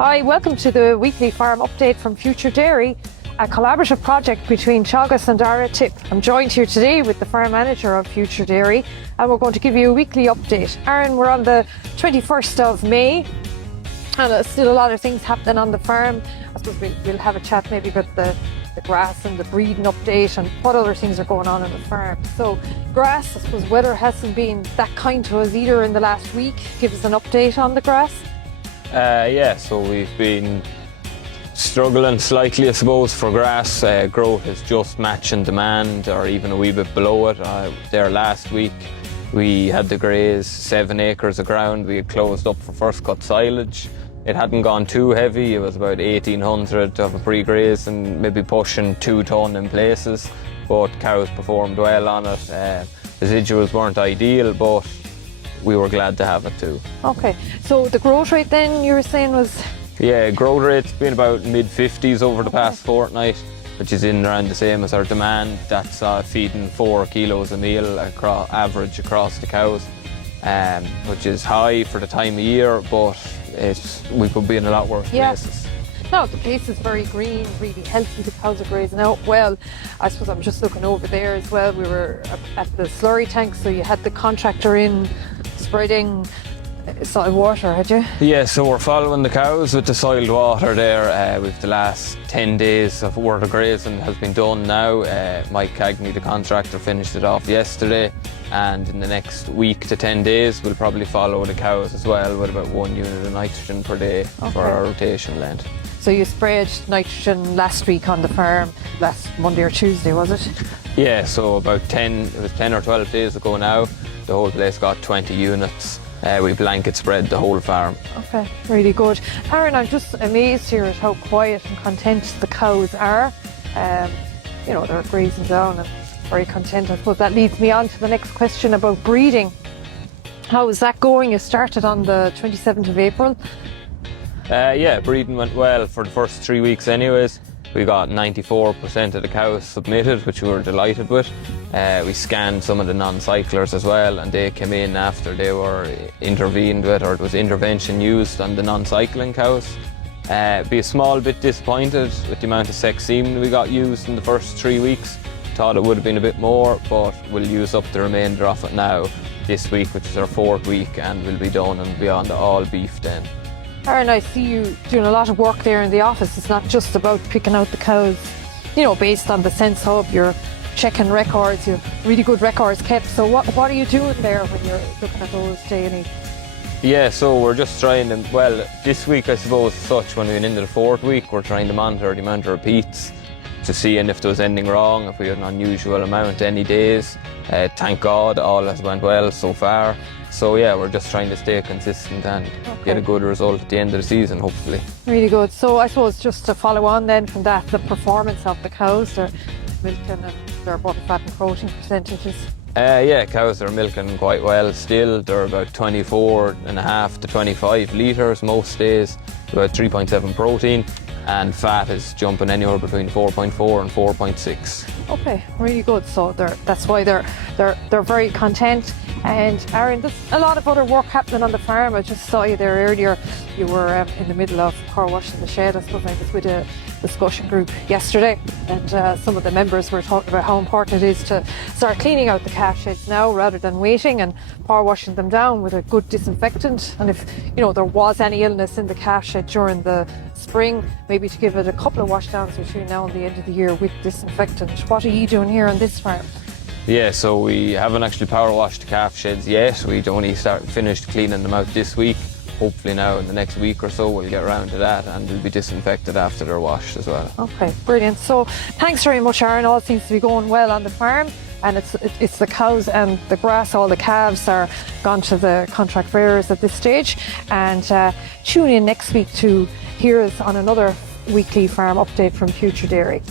Hi, welcome to the weekly farm update from Future Dairy, a collaborative project between Teagasc and ArraTipp. I'm joined here today with the Farm Manager of Future Dairy, and we're going to give you a weekly update. Aaron, we're on the 21st of May, and there's still a lot of things happening on the farm. I suppose we'll have a chat maybe about the grass and the breeding update and what other things are going on the farm. So grass, I suppose weather hasn't been that kind to us either in the last week. Give us an update on the grass. So we've been struggling slightly, I suppose, for grass. Growth is just matching demand or even a wee bit below it. There last week we had to graze 7 acres of ground. We had closed up for first cut silage. It hadn't gone too heavy. It was about 1,800 of a pre-graze and maybe pushing 2 ton in places, but cows performed well on it. Residuals weren't ideal, but we were glad to have it too. Okay, so the growth rate then you were saying was? Yeah, growth rate's been about mid-50s over the past fortnight, which is in around the same as our demand. That's feeding 4 kilos a meal average across the cows, which is high for the time of year, but we could be in a lot worse places. No, the place is very green, really healthy. The cows are grazing out well. I suppose I'm just looking over there as well. We were at the slurry tank, so you had the contractor in spreading soil water, had you? Yeah, so we're following the cows with the soiled water there. With the last 10 days of worth of grazing has been done now. Mike Cagney, the contractor, finished it off yesterday, and in the next week to 10 days we'll probably follow the cows as well with about 1 unit of nitrogen per day for our rotation length. So you sprayed nitrogen last week on the farm, last Monday or Tuesday, was it? Yeah, so about 10 or 12 days ago now, the whole place got 20 units. We blanket spread the whole farm. Okay, really good. Aaron, I'm just amazed here at how quiet and content the cows are. They're grazing down and very content. I suppose that leads me on to the next question about breeding. How is that going? You started on the 27th of April. Breeding went well for the first 3 weeks anyways. We got 94% of the cows submitted, which we were delighted with. We scanned some of the non-cyclers as well, and they came in after they were intervened with, or it was intervention used on the non-cycling cows. Be a small bit disappointed with the amount of sex semen we got used in the first 3 weeks. Thought it would have been a bit more, but we'll use up the remainder of it now this week, which is our 4th week, and we'll be done and be on to all beef then. Aaron, I see you doing a lot of work there in the office. It's not just about picking out the cows, based on the Sense Hub. You're checking records, you have really good records kept. So what are you doing there when you're looking at those daily? Yeah, so we're just trying to, this week I suppose such, when we went into the 4th week, we're trying to monitor the amount of repeats to see if there was anything wrong, if we had an unusual amount any days. Thank God all has went well so far. So yeah, we're just trying to stay consistent and get a good result at the end of the season, hopefully. Really good. So I suppose just to follow on then from that, the performance of the cows, their milking and their body fat and protein percentages. Cows are milking quite well still. They're about 24.5 to 25 litres most days, about 3.7 protein, and fat is jumping anywhere between 4.4 and 4.6. Okay, really good. So that's why they're very content. And Aaron, there's a lot of other work happening on the farm. I just saw you there earlier. You were in the middle of power washing the shed. I suppose I was with a discussion group yesterday, and some of the members were talking about how important it is to start cleaning out the calf sheds now rather than waiting and power washing them down with a good disinfectant. And if there was any illness in the calf shed during the spring, maybe to give it a couple of wash downs between now and the end of the year with disinfectant. What are you doing here on this farm? Yeah, so we haven't actually power washed the calf sheds yet. We'd only finished cleaning them out this week. Hopefully now in the next week or so we'll get around to that, and they'll be disinfected after they're washed as well. Okay, brilliant. So thanks very much, Aaron. All seems to be going well on the farm, and it's the cows and the grass. All the calves are gone to the contract bearers at this stage, and tune in next week to hear us on another weekly farm update from Future Dairy.